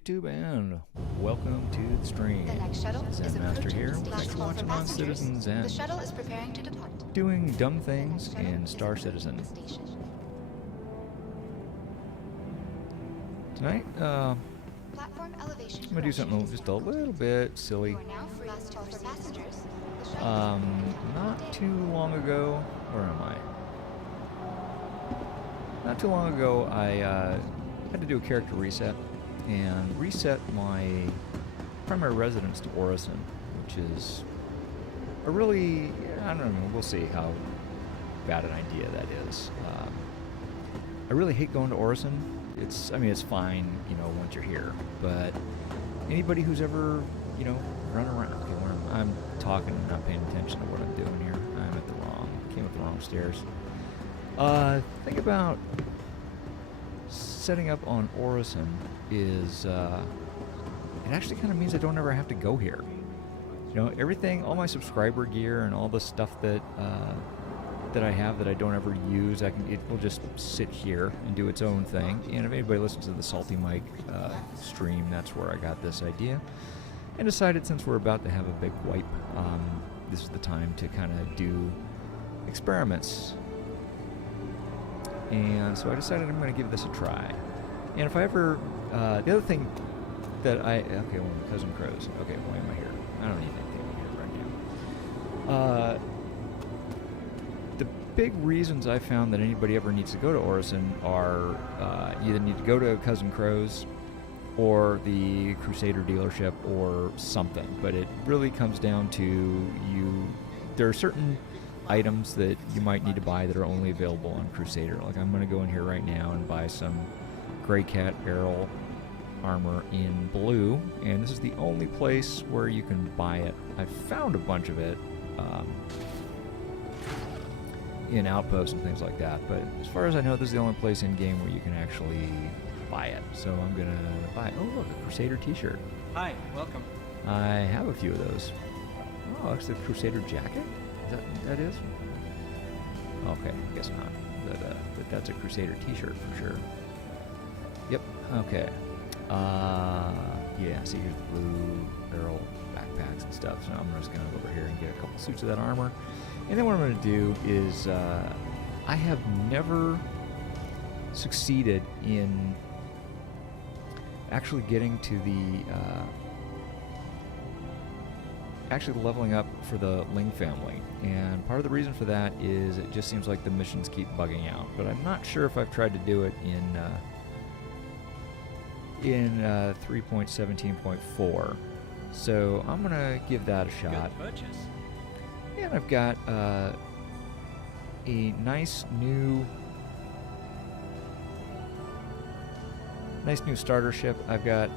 YouTube, and welcome to the stream. The next shuttle is Zenmaster here. approaching Thanks for platform for watching on passengers. Citizen Zen. The shuttle is preparing to depart. Doing dumb The things next shuttle in is Star approaching Citizen. the station. Tonight, Platform elevation I'm gonna do something just a little bit silly. You are now free to for passengers. The shuttle Not too long ago, where am I? Not too long ago, I had to do a character reset and reset my primary residence to Orison, which is a really, I don't know, we'll see how bad an idea that is. I really hate going to Orison. I mean, it's fine, you know, once you're here, but anybody who's ever, you know, run around, okay, when I'm talking and not paying attention to what I'm doing here, came up the wrong stairs. Thing about setting up on Orison is, it actually kind of means I don't ever have to go here. You know, everything, all my subscriber gear and all the stuff that that I have that I don't ever use, it will just sit here and do its own thing. And if anybody listens to the Salty Mike stream, that's where I got this idea. And decided since we're about to have a big wipe, this is the time to kind of do experiments. And so I decided I'm going to give this a try. And if I ever, the other thing that okay, well, Cousin Crows. Okay, why am I here? I don't need anything here right now. The big reasons I found that anybody ever needs to go to Orison are you either need to go to Cousin Crows or the Crusader dealership or something. But it really comes down to there are certain items that you might need to buy that are only available on Crusader. Like I'm going to go in here right now and buy some Grey Cat Arrow armor in blue, and this is the only place where you can buy it. I found a bunch of it in outposts and things like that, but as far as I know, this is the only place in game where you can actually buy it. So I'm gonna buy. Oh, look, a Crusader T-shirt. Hi, welcome. I have a few of those. Oh, it's the Crusader jacket. That is? Okay, I guess not. That's a Crusader T-shirt for sure. Yep. Okay. Yeah. See, here's the blue barrel backpacks and stuff. So I'm just gonna go over here and get a couple suits of that armor. And then what I'm gonna do is, I have never succeeded in actually getting to the actually leveling up for the Ling family, and part of the reason for that is it just seems like the missions keep bugging out, but I'm not sure if I've tried to do it in 3.17.4, so I'm gonna give that a shot. Good purchase. And I've got a nice new starter ship. I've got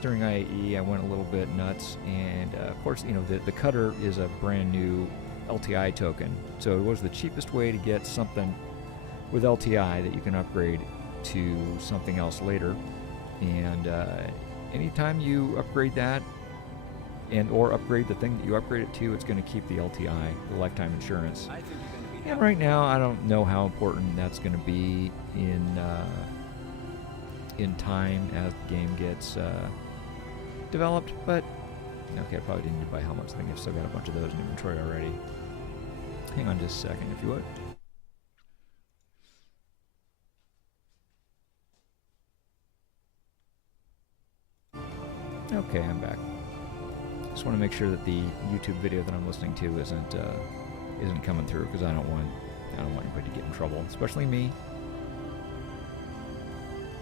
during IAE, I went a little bit nuts, and of course, you know, the cutter is a brand new LTI token, so it was the cheapest way to get something with LTI that you can upgrade to something else later. And anytime you upgrade that, or upgrade the thing that you upgrade it to, it's going to keep the LTI, the lifetime insurance. I think you're going to be And right now, I don't know how important that's going to be in time as the game gets developed, but okay, I probably didn't need to buy helmets. I think I've still got a bunch of those in inventory already. Hang on just a second, if you would. Okay, I'm back. Just want to make sure that the YouTube video that I'm listening to isn't coming through, because I don't want anybody to get in trouble, especially me.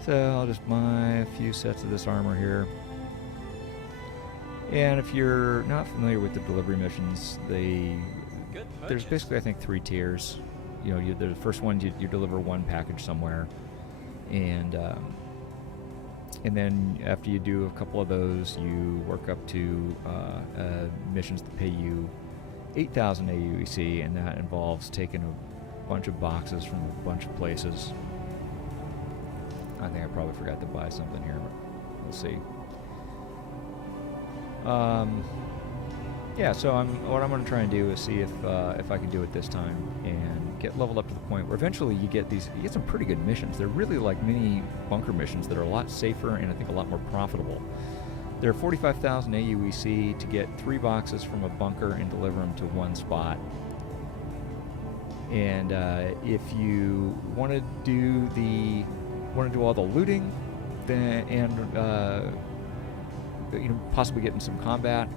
So I'll just buy a few sets of this armor here. And if you're not familiar with the delivery missions, there's basically, I think, 3 tiers. You know, the first one, you deliver one package somewhere, and then after you do a couple of those, you work up to missions that pay you 8,000 AUEC, and that involves taking a bunch of boxes from a bunch of places. I think I probably forgot to buy something here, but we'll see. yeah, so what I'm going to try and do is see if I can do it this time and get leveled up to the point where eventually you get some pretty good missions. They're really like mini bunker missions that are a lot safer and I think a lot more profitable. They're 45,000 AUEC to get 3 boxes from a bunker and deliver them to one spot. And if you want to do all the looting, then and possibly get in some combat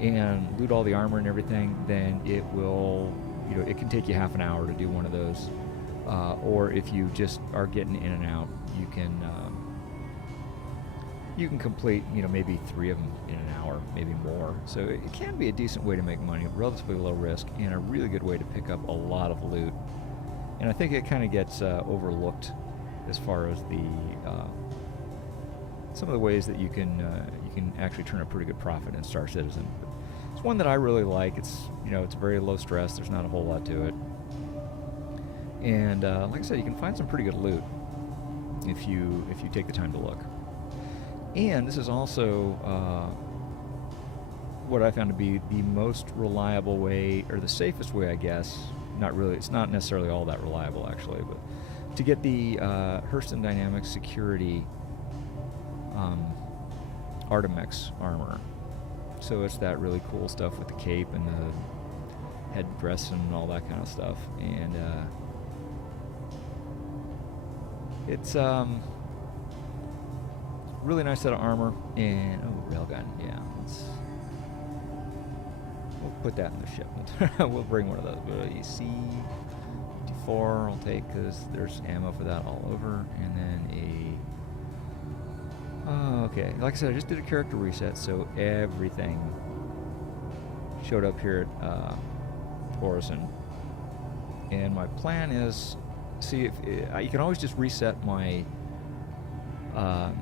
and loot all the armor and everything, then it will, it can take you half an hour to do one of those. Or if you just are getting in and out, you can complete, maybe 3 of them in an hour, maybe more. So it can be a decent way to make money, relatively low risk, and a really good way to pick up a lot of loot. And I think it kind of gets overlooked as far as the some of the ways that you can actually turn a pretty good profit in Star Citizen. But it's one that I really like. It's it's very low stress. There's not a whole lot to it, and like I said, you can find some pretty good loot if you take the time to look. And this is also what I found to be the most reliable way, or the safest way, I guess. Not really. It's not necessarily all that reliable, actually, but to get the Hurston Dynamics Security Artemex armor. So it's that really cool stuff with the cape and the headdress and all that kind of stuff. And it's really nice set of armor. And railgun, yeah. We'll put that in the ship. We'll bring one of those. But you see, D4 I'll take because there's ammo for that all over. And then okay, like I said, I just did a character reset, so everything showed up here at Orison. And my plan is, see if you can always just reset my. So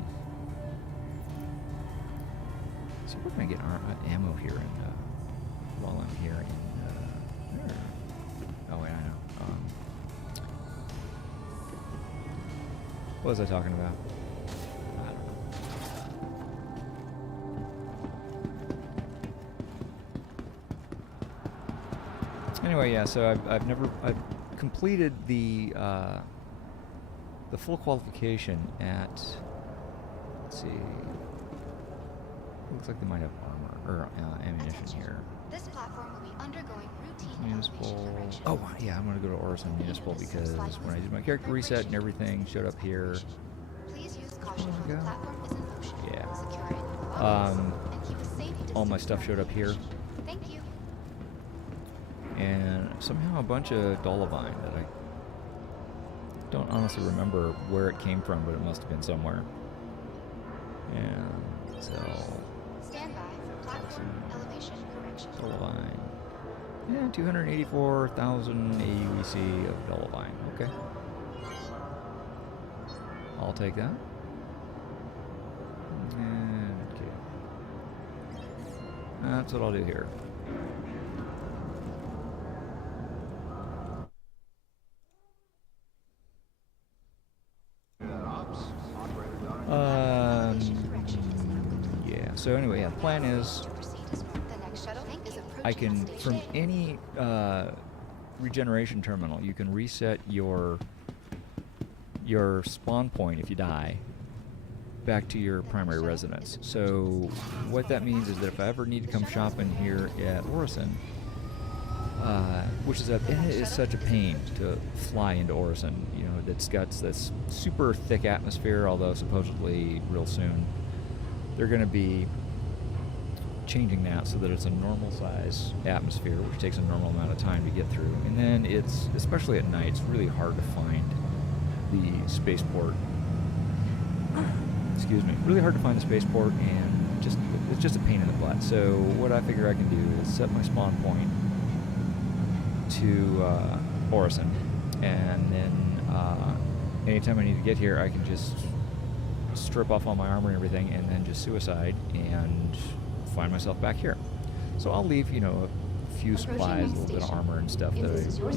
where can I get ammo here? While I'm here in. Oh wait, I know. What was I talking about? Anyway, yeah. So I've completed the full qualification at. Let's see. Looks like they might have armor or ammunition here. This platform will be undergoing routine Municipal. Oh yeah, I'm gonna go to Orison Municipal because when I did my character reset and everything showed up here. Please use caution when the platform is in motion. Yeah. Secure it with and keep a safe All my distance stuff from showed up here. Thank you. And somehow a bunch of Dolivine that I don't honestly remember where it came from, but it must have been somewhere. And so Stand by for platform elevation correction. Dolivine. Yeah, 284,000 AUEC of Dolivine. Okay. I'll take that. And okay. That's what I'll do here. Yeah, so anyway, yeah, the plan is I can, from any regeneration terminal, you can reset your spawn point if you die back to your primary residence. So what that means is that if I ever need to come shopping here at Orison, which is it is such a pain to fly into Orison, that's got this super thick atmosphere, although supposedly real soon they're going to be changing that so that it's a normal size atmosphere, which takes a normal amount of time to get through. And then it's, especially at night, it's really hard to find the spaceport. Excuse me. Really hard to find the spaceport, and it's just a pain in the butt. So what I figure I can do is set my spawn point to Orison, and then anytime I need to get here, I can just strip off all my armor and everything, and then just suicide and find myself back here. So I'll leave, a few supplies, a little bit of armor and stuff that so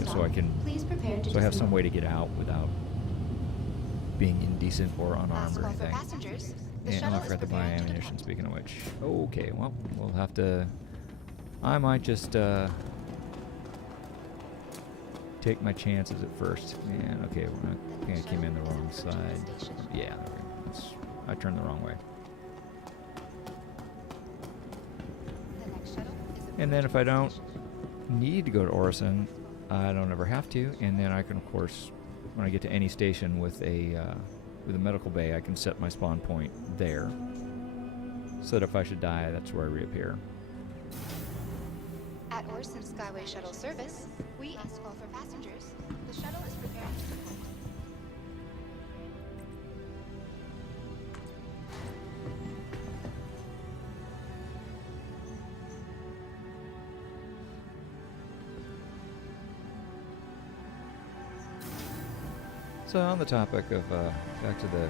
I have some way to get out without being indecent or unarmed or anything. And I forgot to buy ammunition, speaking of which. Okay, well, we'll have to I might just take my chances at first. And okay, I think I came in the wrong side. Yeah, I turned the wrong way. The next shuttle is And then if I don't need to go to Orison, I don't ever have to. And then I can, of course, when I get to any station with a medical bay, I can set my spawn point there, so that if I should die, that's where I reappear. At Orson Skyway Shuttle Service, we last call for passengers. The shuttle is preparing to depart. So on the topic of back to the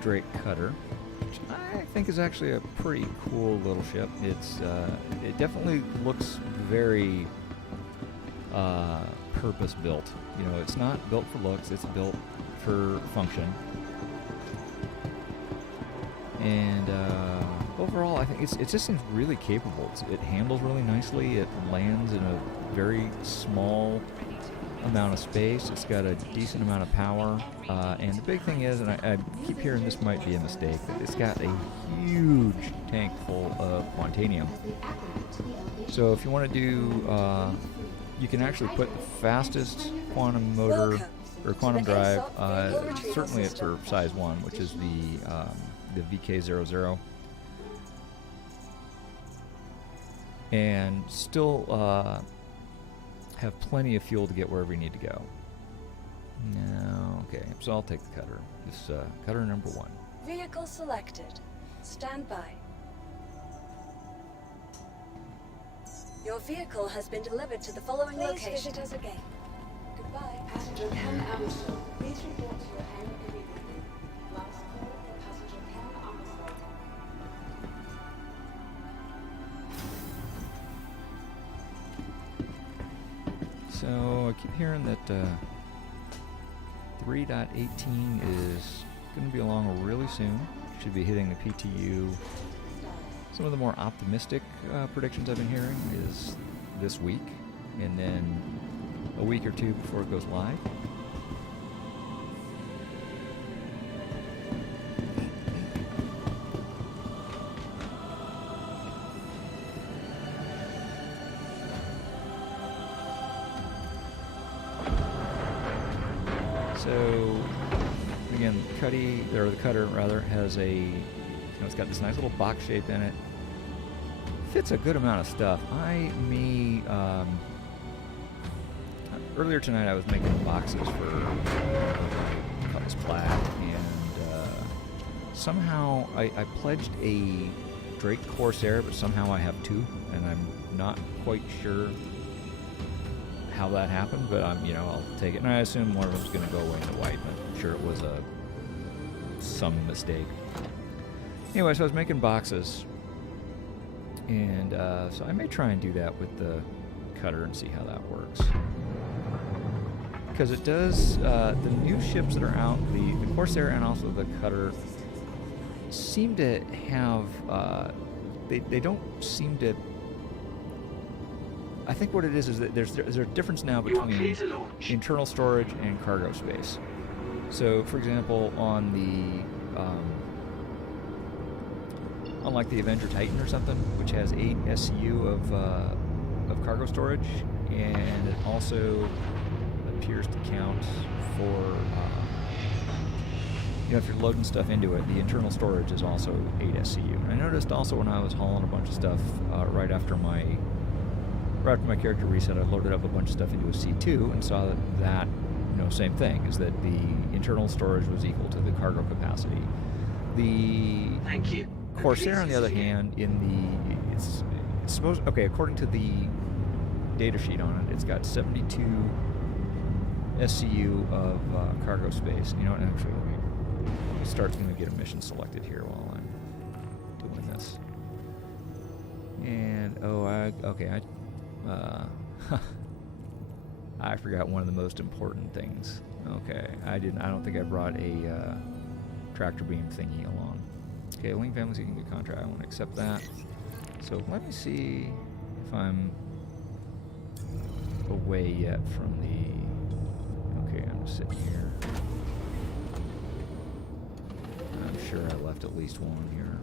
Drake Cutter, which I think is actually a pretty cool little ship. It definitely looks very purpose built. You know, it's not built for looks; it's built for function. And overall, I think it just seems really capable. It handles really nicely. It lands in a very small amount of space. It's got a decent amount of power, and the big thing is, and I keep hearing this might be a mistake, but it's got a huge tank full of quantanium. So if you want to do, you can actually put the fastest quantum motor or quantum drive, certainly it's for size 1, which is the VK00, and still have plenty of fuel to get wherever you need to go. No, okay, so I'll take the cutter. This cutter number 1. Vehicle selected. Stand by. Your vehicle has been delivered to the following location. Please visit us again. Goodbye. Passenger Ken Armstrong, please report to your hangar immediately. Last call for passenger Ken Armstrong. So I keep hearing that 3.18 is going to be along really soon. Should be hitting the PTU. Some of the more optimistic predictions I've been hearing is this week, and then a week or two before it goes live. So again, the cutter rather, has it's got this nice little box shape in it. Fits a good amount of stuff. I may earlier tonight I was making boxes for Cutlass Plaid, and somehow I pledged a Drake Corsair, but somehow I have 2, and I'm not quite sure how that happened, but I'll take it. And I assume one of them's going to go away into white, but I'm sure it was some mistake. Anyway, so I was making boxes, and so I may try and do that with the cutter and see how that works. Because it does, the new ships that are out, the Corsair and also the cutter, seem to have, they don't seem to, I think what it is that there's a difference now between internal storage and cargo space. So, for example, on the unlike the Avenger Titan or something, which has 8 SCU of cargo storage, and it also appears to count for if you're loading stuff into it, the internal storage is also 8 SCU. And I noticed also when I was hauling a bunch of stuff right after my character reset, I loaded up a bunch of stuff into a C2 and saw that same thing, is that the internal storage was equal to the cargo capacity. The Thank you. Corsair, on the other hand, it's supposed, according to the data sheet on it, it's got 72 SCU of cargo space. You know what? Actually, let me start going to get a mission selected here while I'm doing this. And I forgot one of the most important things. Okay, I don't think I brought a tractor beam thingy along. Okay, Wing Family seeking a contract. I want to accept that. So let me see if I'm away yet from the... Okay, I'm just sitting here. I'm sure I left at least one here.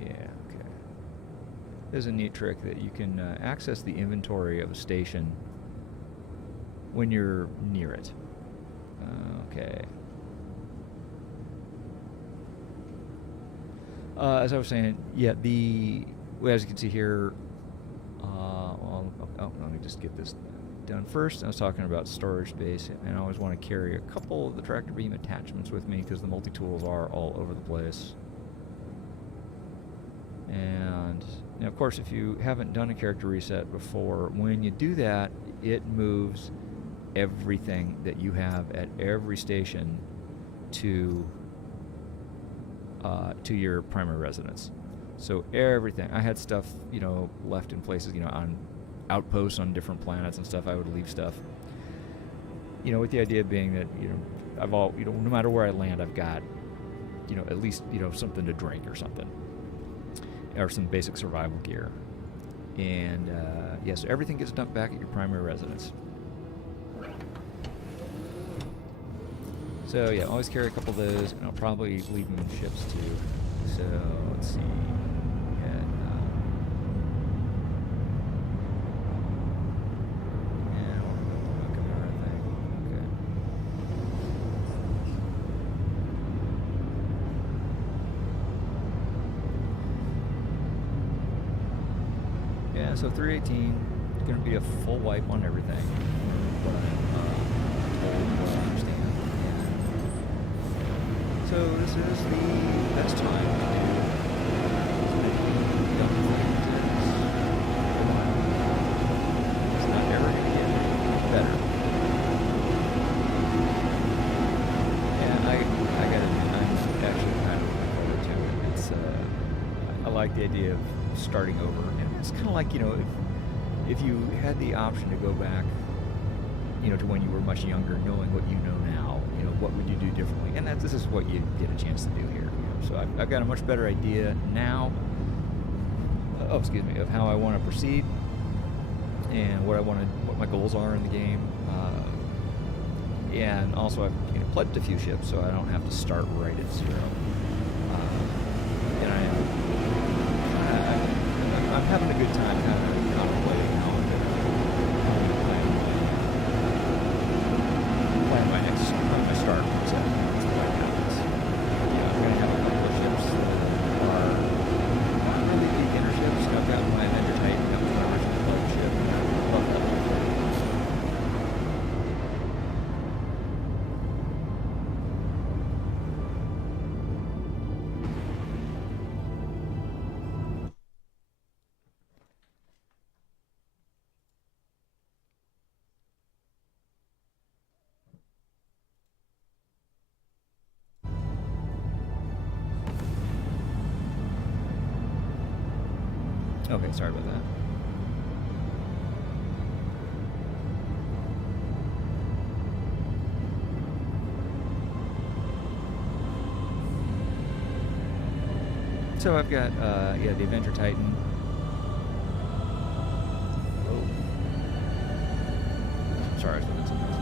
Yeah, okay. There's a neat trick that you can access the inventory of a station when you're near it. Okay. As I was saying, yeah, well, as you can see here, let me just get this done first. I was talking about storage space, and I always want to carry a couple of the tractor beam attachments with me because the multi-tools are all over the place. And now, of course, if you haven't done a character reset before, when you do that, it moves everything that you have at every station to your primary residence. So everything. I had stuff, left in places, on outposts on different planets and stuff. I would leave stuff, with the idea being that, no matter where I land, I've got, at least, something to drink or something, or some basic survival gear. And so everything gets dumped back at your primary residence. So yeah, always carry a couple of those, and I'll probably leave them in ships too. So let's see. So 318 is going to be a full wipe on everything, but I understand. Yeah. So this is the best time to do young things. It's not ever going to get better. And I got to admit, I'm actually kind of looking forward to it. It's I like the idea of starting over. It's kind of like, if you had the option to go back, to when you were much younger, knowing what you know now, what would you do differently? And this is what you get a chance to do here. So I've got a much better idea now, of how I want to proceed and what my goals are in the game. And also I've pledged a few ships, so I don't have to start right at zero. And I'm having a good time kind of contemplating how I'm going to plan my start. So that's what happens. I'm going to have a couple of ships that are not really beginner ships. I've got my Avenger Titan, I've got my original flagship, and I love that one. Okay, sorry about that. So I've got, the Avenger Titan. Oh. Sorry, I thought that's something else.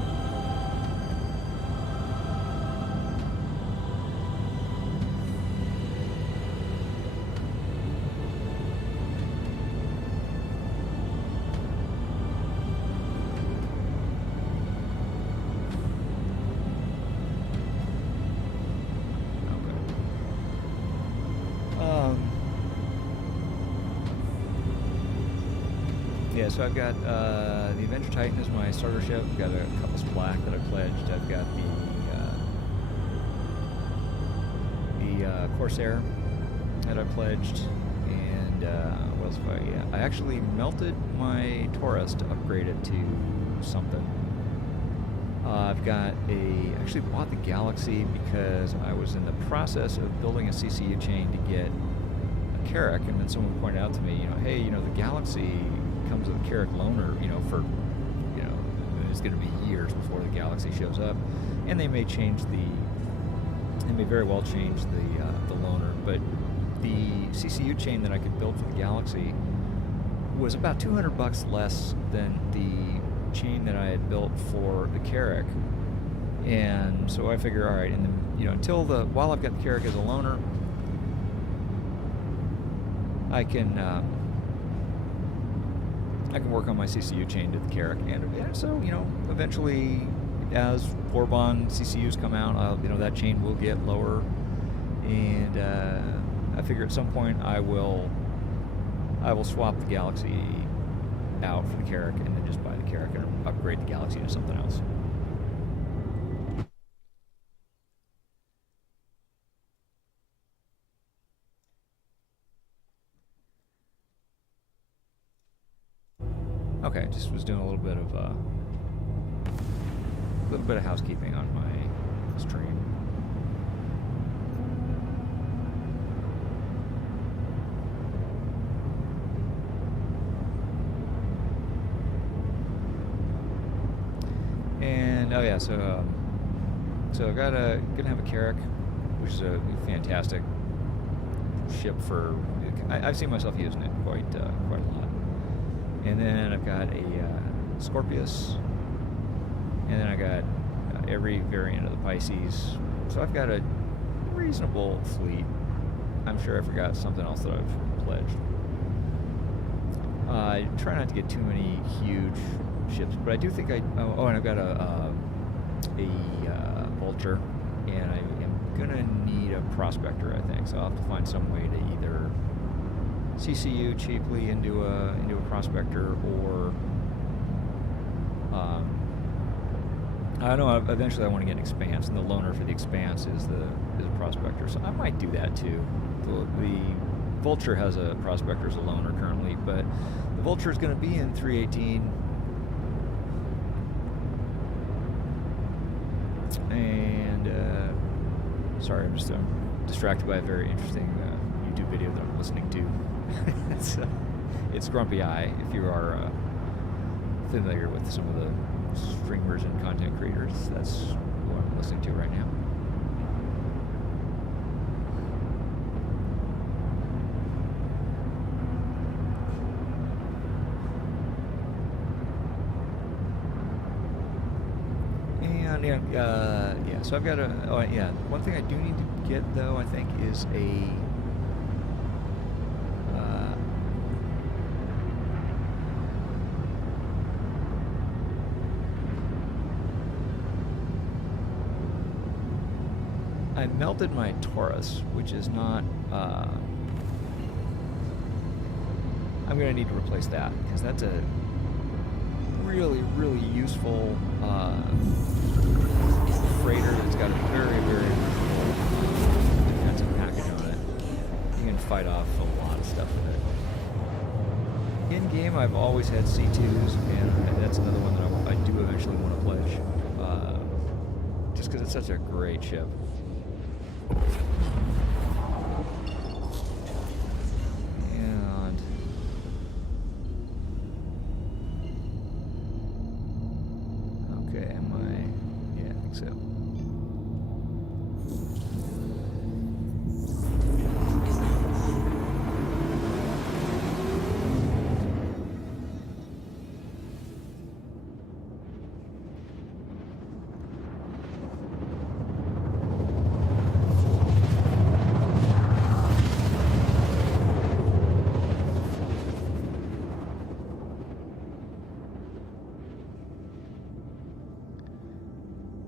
Yeah, so I've got the Avenger Titan as my starter ship. I've got a Cutlass Black that I pledged. I've got the Corsair that I pledged, and what else have I? Yeah, I actually melted my Taurus to upgrade it to something. I've got actually bought the Galaxy because I was in the process of building a CCU chain to get a Carrack, and then someone pointed out to me, hey, the Galaxy comes with a Carrack loaner, for, it's going to be years before the Galaxy shows up, and they may change the It may very well change the loaner, but the CCU chain that I could build for the Galaxy was about $200 less than the chain that I had built for the Carrack. And so I figure, all right, and then, while I've got the Carrack as a loaner, I can work on my CCU chain to the Carrack, and so eventually, as Warbond CCUs come out, that chain will get lower, and I figure at some point I will swap the Galaxy out for the Carrack, and then just buy the Carrack and upgrade the Galaxy to something else. Okay, just was doing a little bit of housekeeping on my stream. And oh yeah, so gonna have a Carrack, which is a fantastic ship for. I've seen myself using it quite a lot. And then I've got a Scorpius, and then I got every variant of the Pisces. So I've got a reasonable fleet. I'm sure I forgot something else that I've pledged. I try not to get too many huge ships, but I do think and I've got a Vulture, and I am gonna need a Prospector, I think. So I'll have to find some way to either CCU cheaply into a Prospector, or I know eventually I want to get an Expanse, and the loaner for the Expanse is a Prospector, so I might do that too. The Vulture has a Prospector as a loaner currently, but the Vulture is going to be in 318, and sorry, I'm just distracted by a very interesting YouTube video that I'm listening to. It's Grumpy Eye, if you are familiar with some of the streamers and content creators. That's who I'm listening to right now. And yeah, so I've got one thing I do need to get, though, I think, is I melted my Taurus, which is not. I'm going to need to replace that, because that's a really, really useful freighter that's got a very, very useful defensive package on it. You can fight off a lot of stuff with it. In game, I've always had C2s, and that's another one that I do eventually want to pledge, just because it's such a great ship. And okay, yeah, I think so.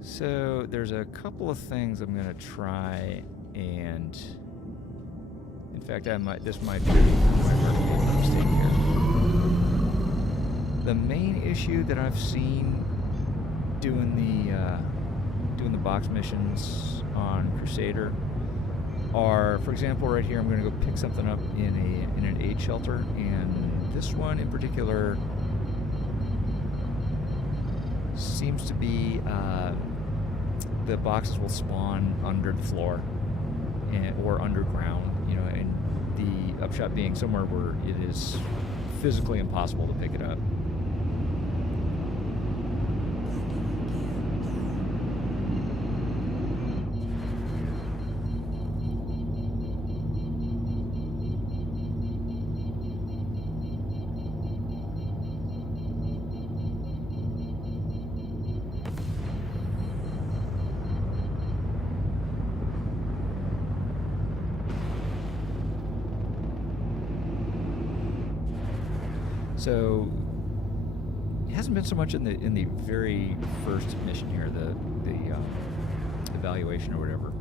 So there's a couple of things I'm going to try, and in fact, this might be my perfect mistake here. The main issue that I've seen doing the box missions on Crusader are, for example, right here, I'm going to go pick something up in an aid shelter, and this one in particular seems to be the boxes will spawn under the floor or underground, and the upshot being somewhere where it is physically impossible to pick it up. So it hasn't been so much in the very first mission here, the evaluation or whatever.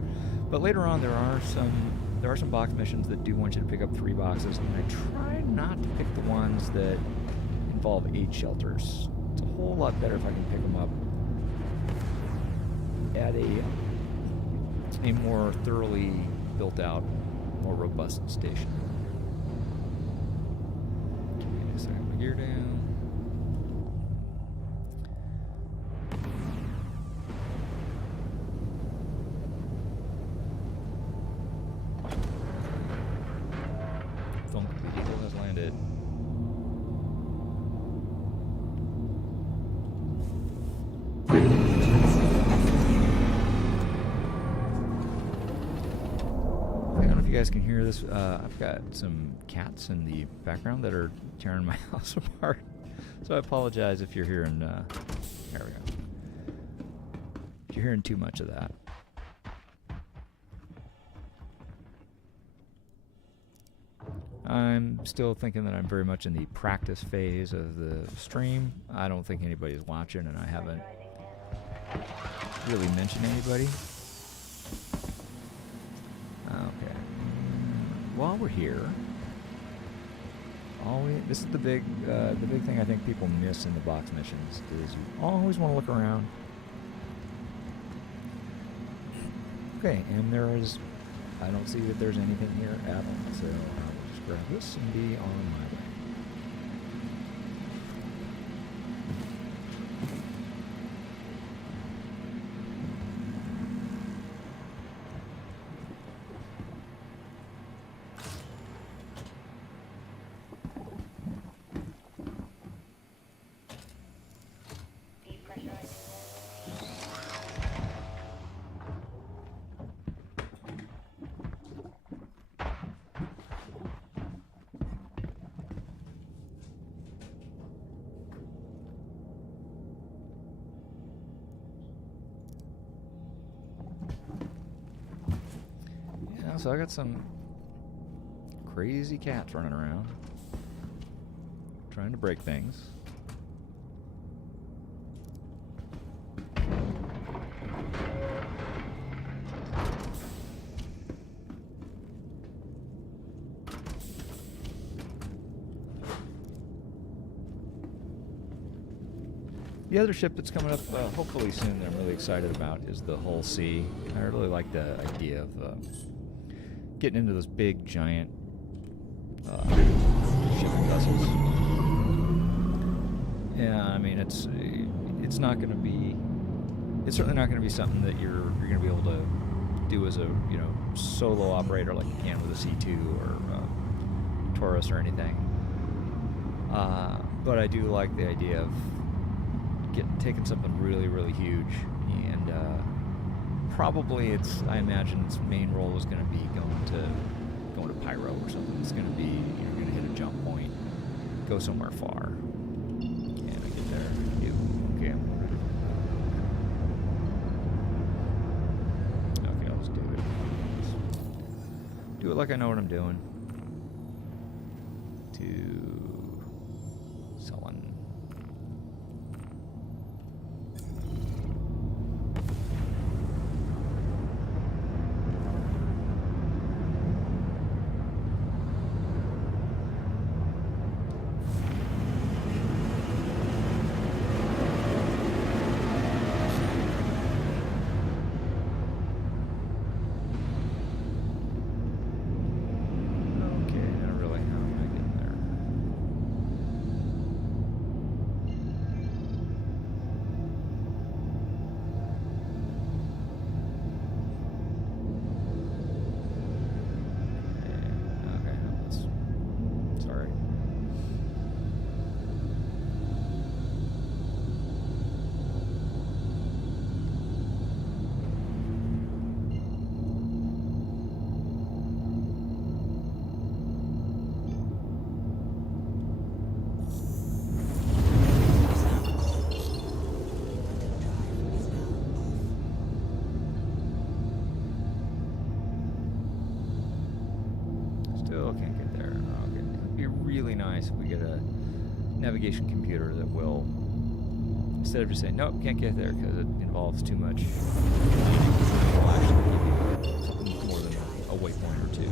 But later on, there are some box missions that do want you to pick up 3 boxes, and I try not to pick the ones that involve 8 shelters. It's a whole lot better if I can pick them up at a more thoroughly built out, more robust station. Just set my gear down. The Eagle has landed. I don't know if you guys can hear this. I've got some cats in the background that are tearing my house apart. So I apologize if you're hearing, there we go. If you're hearing too much of that. I'm still thinking that I'm very much in the practice phase of the stream. I don't think anybody's watching, and I haven't really mentioned anybody. Okay. While we're here, this is the big thing I think people miss in the box missions is you always want to look around. Okay, and I don't see that there's anything here at all, so I'll just grab this and be on my way. So I got some crazy cats running around, trying to break things. The other ship that's coming up hopefully soon that I'm really excited about is the Hull C. I really like the idea of getting into those big, giant shipping vessels. Yeah, I mean, it's not going to be, it's certainly not going to be something that you're going to be able to do as a solo operator like you can with a C2 or Taurus or anything. But I do like the idea of taking something really, really huge and probably I imagine its main role is going to be going to Pyro or something. It's going to be you're going to hit a jump point, go somewhere far, and I get there. Okay. Okay, I'll just do it. Do it like I know what I'm doing. Selling. Still can't get there. Okay. It'd be really nice if we get a navigation computer that will, instead of just saying, nope, can't get there because it involves too much, will actually give you something more than a waypoint or two.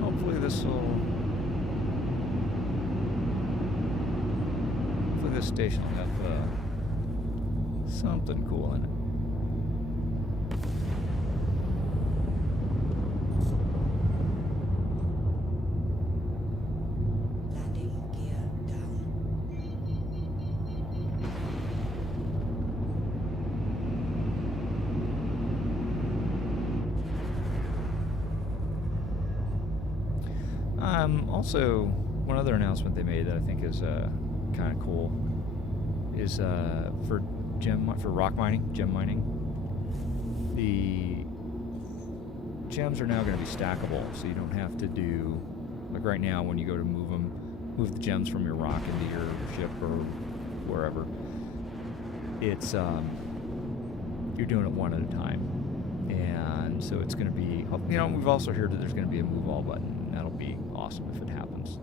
Hopefully this station will have something cool in it. Landing gear down. Also, one other announcement they made that I think is kind of cool is for rock mining, gem mining. The gems are now going to be stackable, so you don't have to do, like right now when you go to move the gems from your rock into your ship or wherever. It's you're doing it one at a time, and so it's going to be. We've also heard that there's going to be a move all button. That'll be awesome if it happens.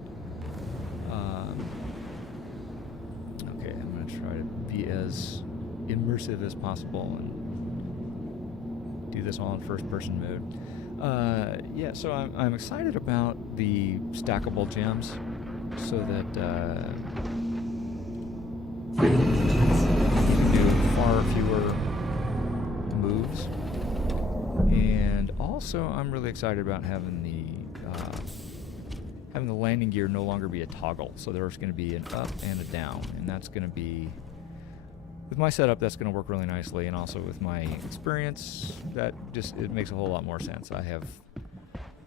Okay, I'm going to try to be as immersive as possible and do this all in first-person mode. Yeah, so I'm excited about the stackable gems, so that you can do far fewer moves. And also, I'm really excited about having the landing gear no longer be a toggle. So there's going to be an up and a down, and that's going to be, with my setup, that's going to work really nicely, and also with my experience, it makes a whole lot more sense. I have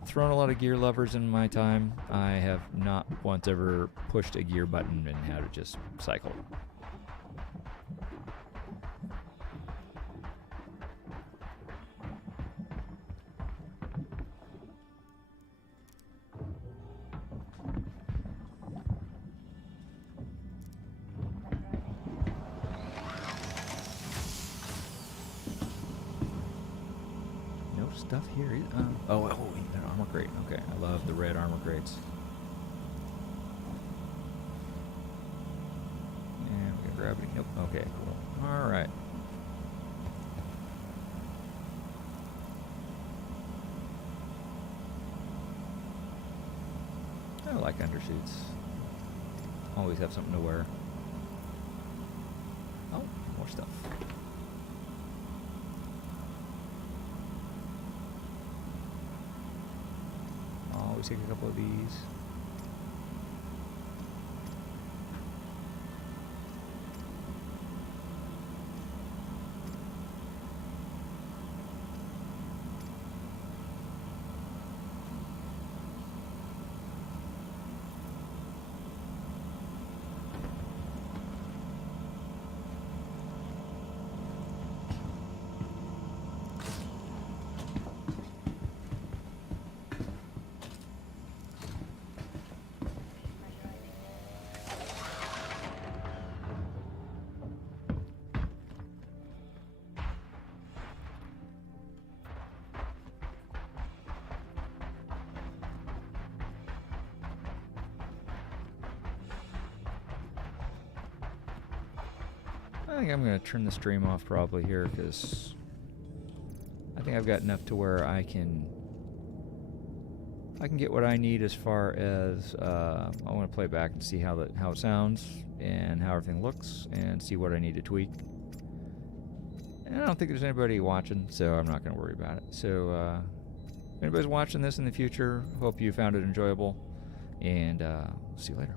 thrown a lot of gear levers in my time. I have not once ever pushed a gear button and had to just cycle. Stuff here. Oh, an armor crate. Okay, I love the red armor crates. And we got gravity. Nope. Okay, cool. All right. I like undersuits. Always have something to wear. Oh, more stuff. Always take a couple of these. I think I'm going to turn the stream off probably here because I think I've got enough to where I can get what I need as far as I want to play back and see how it sounds and how everything looks and see what I need to tweak. And I don't think there's anybody watching, so I'm not going to worry about it. So if anybody's watching this in the future, hope you found it enjoyable, and see you later.